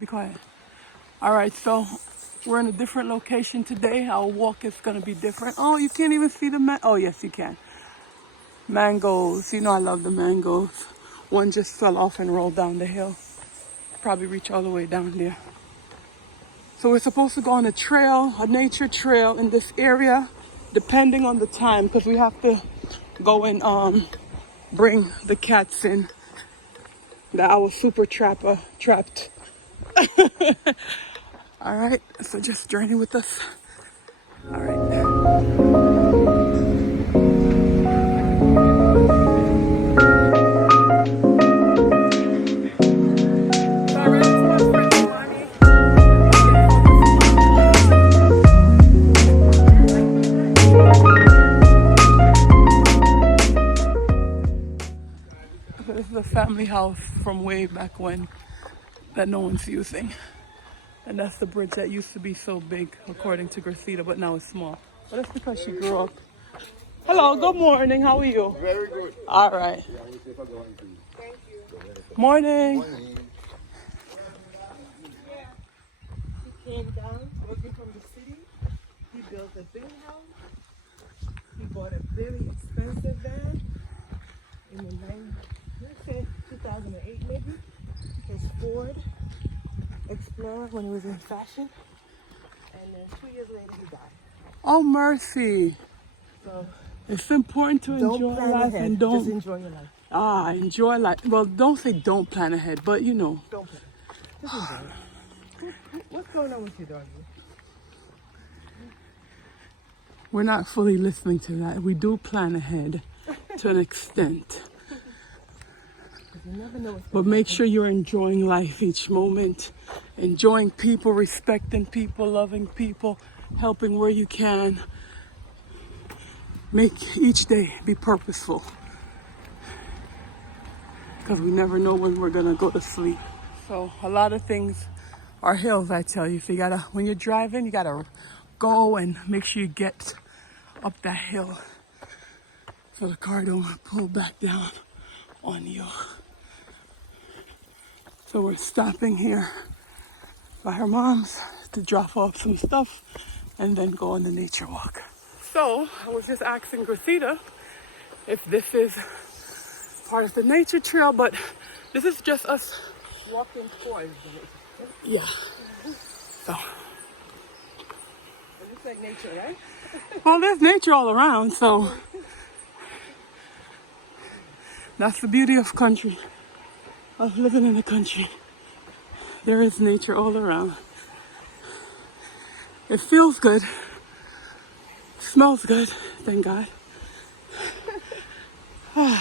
Be quiet. All right, so we're in a different location today. Our walk is gonna be different. Oh, you can't even see the oh yes you can. Mangoes, you know I love the mangoes. One just fell off and rolled down the hill. Probably reach all the way down there. So we're supposed to go on a trail, a nature trail in this area, depending on the time, because we have to go and bring the cats in that our super trapper trapped. All right, so just journey with us. All right. This is a family house from way back when that no one's using. And that's the bridge that used to be so big, according to Gracita, but now it's small. But that's because she grew up. Hello, good morning. How are you? Very good. All right. Thank you. Morning. He came down working from the city. He built a big house. He bought a very expensive van in the 2008 maybe. His Ford Explorer when he was in fashion. And then 2 years later he died. Oh, mercy. So it's important to enjoy life and don't... Just enjoy your life. Enjoy life. Well, don't say don't plan ahead, but you know. Don't plan. Just enjoy it. What's going on with you, doggy? We're not fully listening to that. We do plan ahead to an extent. You never know what's But make sure you're enjoying life each moment. Enjoying people, respecting people, loving people, helping where you can. Make each day be purposeful. Because we never know when we're gonna go to sleep. So a lot of things are hills, I tell you. So you gotta, when you're driving, you gotta go and make sure you get up that hill so the car don't pull back down on you. So we're stopping here by her mom's to drop off some stuff and then go on the nature walk. So I was just asking Gracita if this is part of the nature trail, but this is just us walking towards the nature. Yeah. So. It looks like nature, right? Well, there's nature all around, so that's the beauty of country, of living in the country. There is nature all around. It feels good. Smells good, thank God. They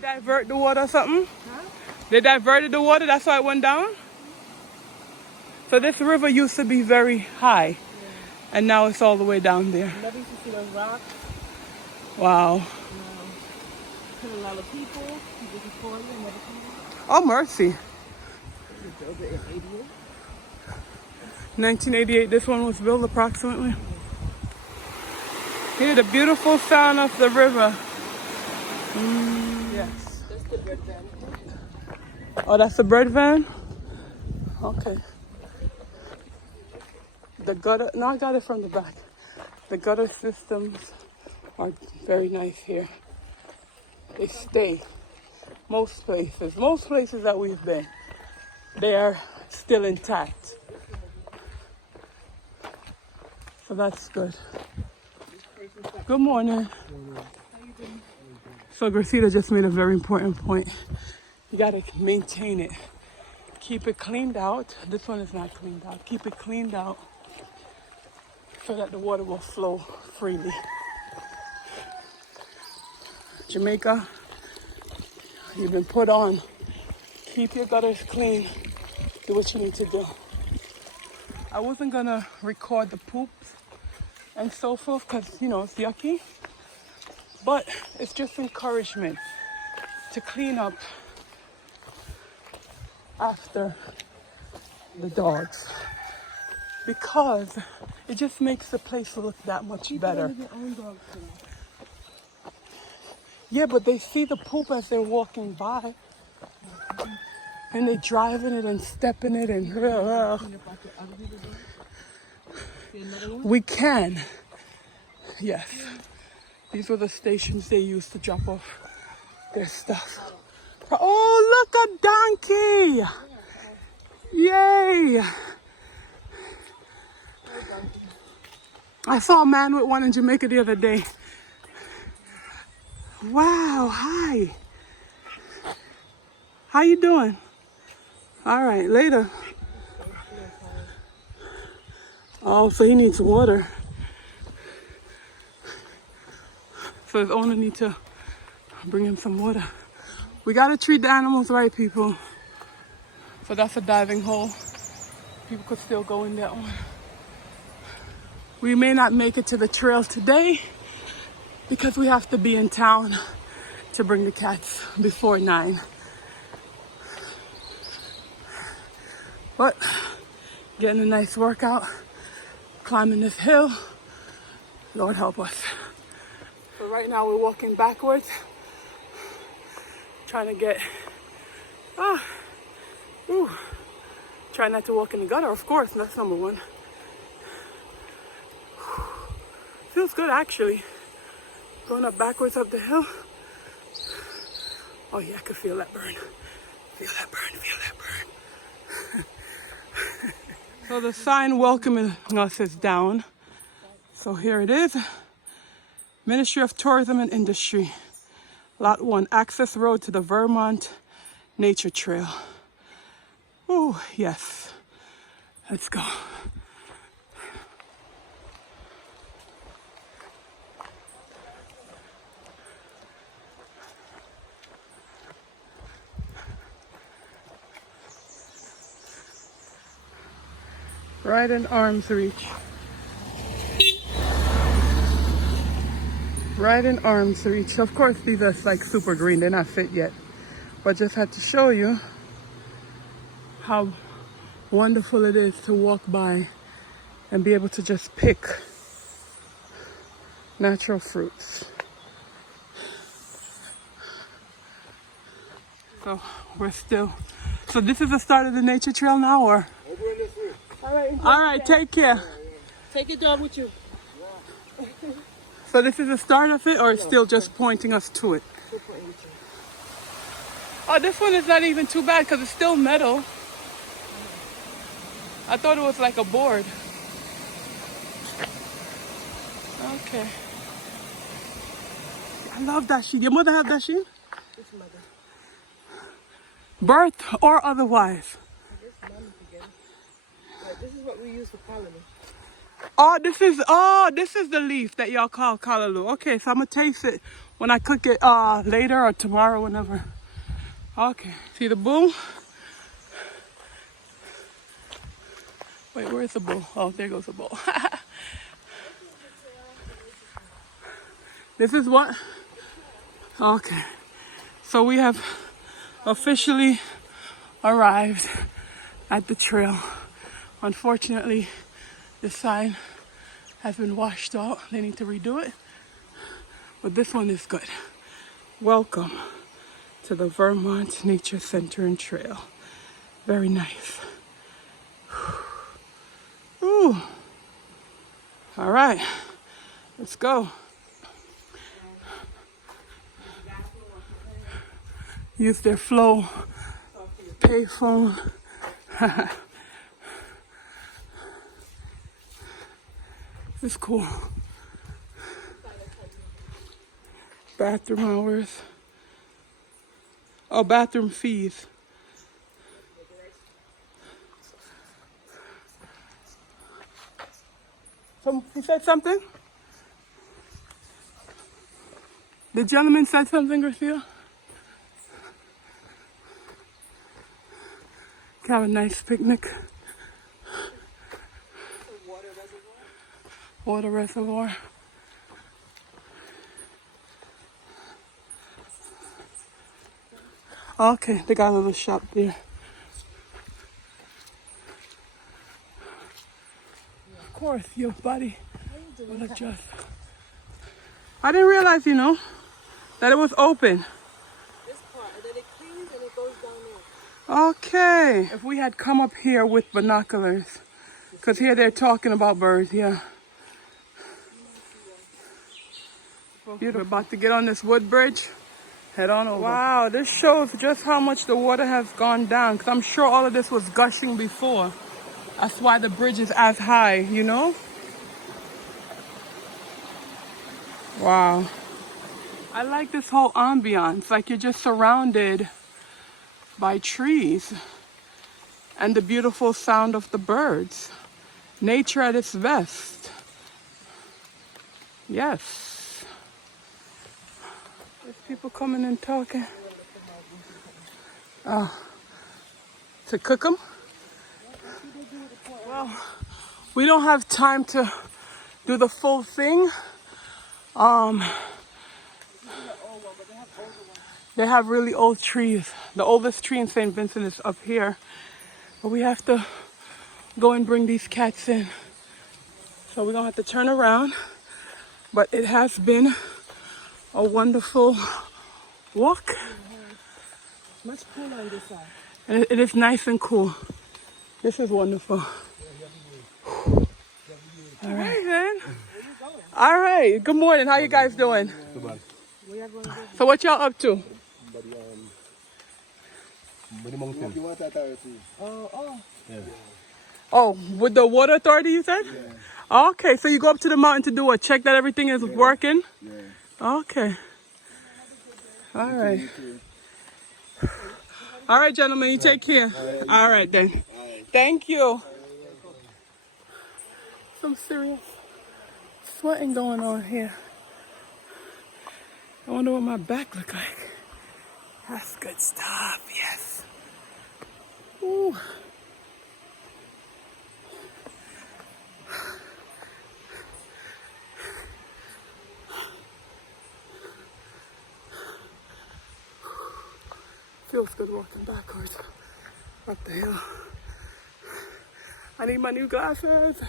divert the water or something? Huh? They diverted the water, that's why it went down? So this river used to be very high, and now it's all the way down there. Never used to see those rocks. Wow. Put a lot of people before you and never seen them. Oh, mercy. They built it in 88. 1988, this one was built approximately. Hear the beautiful sound of the river. Yes. That's the bread van. Oh, that's the bread van? Okay. The gutter, no, I got it from the back. The gutter systems are very nice here. They stay. Most places that we've been, they are still intact. So that's good. Good morning. So Gracita just made a very important point. You gotta maintain it. Keep it cleaned out. This one is not cleaned out. Keep it cleaned out so that the water will flow freely. Jamaica, you've been put on. Keep your gutters clean. Do what you need to do. I wasn't gonna record the poops and so forth because, you know, it's yucky. But it's just encouragement to clean up after the dogs. Because it just makes the place look that much better. Yeah, but they see the poop as they're walking by. And they driving it and stepping it and we can. Yes. These were the stations they used to drop off their stuff. Oh, look, a donkey! Yay! I saw a man with one in Jamaica the other day. Wow, hi. How you doing? All right, later. Oh, so he needs water. So his owner need to bring him some water. We gotta treat the animals right, people. So that's a diving hole. People could still go in that one. We may not make it to the trail today because we have to be in town to bring the cats before 9. But getting a nice workout, climbing this hill, Lord help us. So right now we're walking backwards, trying to get, try not to walk in the gutter, of course, that's number one. Feels good actually, going up backwards up the hill. Oh yeah, I can feel that burn. Feel that burn, feel that burn. So the sign welcoming us is down. So here it is. Ministry of Tourism and Industry. Lot 1, access road to the Vermont Nature Trail. Oh, yes. Let's go. Right in arm's reach. Right in arm's reach. Of course, these are like super green. They're not fit yet. But just had to show you how wonderful it is to walk by and be able to just pick natural fruits. So we're still. So this is the start of the nature trail now, or? All right, take care. Take your dog with you. So this is the start of it, or it's still just pointing us to it? Oh, this one is not even too bad because it's still metal. I thought it was like a board. Okay. I love dasheen. Your mother have dasheen? This mother. Birth or otherwise? This mommy together. This is what we use for colony. This is the leaf that y'all call callaloo. Okay, so I'm gonna taste it when I cook it later or tomorrow, whenever. Okay, see the bull? Wait, where's the bull? Oh, there goes the bull. This is what? Okay, so we have officially arrived at the trail. Unfortunately, the sign has been washed out. They need to redo it. But this one is good. Welcome to the Vermont Nature Center and Trail. Very nice. Ooh. All right, let's go. Use their Flow payphone. It's cool. Bathroom hours. Oh, bathroom fees. He said something? The gentleman said something, Garcia? Have a nice picnic. Water reservoir. Okay, they got a little shop there. Of course, your body will adjust. I didn't realize, that it was open. This part, and then it cleans and it goes down there. Okay. If we had come up here with binoculars, because here they're talking about birds, yeah. We're about to get on this wood bridge. Head on over. Wow, this shows just how much the water has gone down, because I'm sure all of this was gushing before. That's why the bridge is as high, you know? Wow. I like this whole ambiance, like you're just surrounded by trees and the beautiful sound of the birds. Nature at its best. Yes. There's people coming and talking. To cook them? Well, we don't have time to do the full thing. They have really old trees. The oldest tree in St. Vincent is up here. But we have to go and bring these cats in. So we're gonna have to turn around. But it has been a wonderful walk. Much cooler on this side. And it is nice and cool. This is wonderful. All right, then. All right. Good morning. How you guys doing? So what y'all up to? Oh, with the water authority, you said? Yeah. Okay, so you go up to the mountain to do what? Check that everything is working? Yeah. Okay. All right. All right, gentlemen, you take care. All right, then. Thank you. Some serious sweating going on here. I wonder what my back look like. That's good stuff, yes. Ooh. Feels good walking backwards up the hill. I need my new glasses.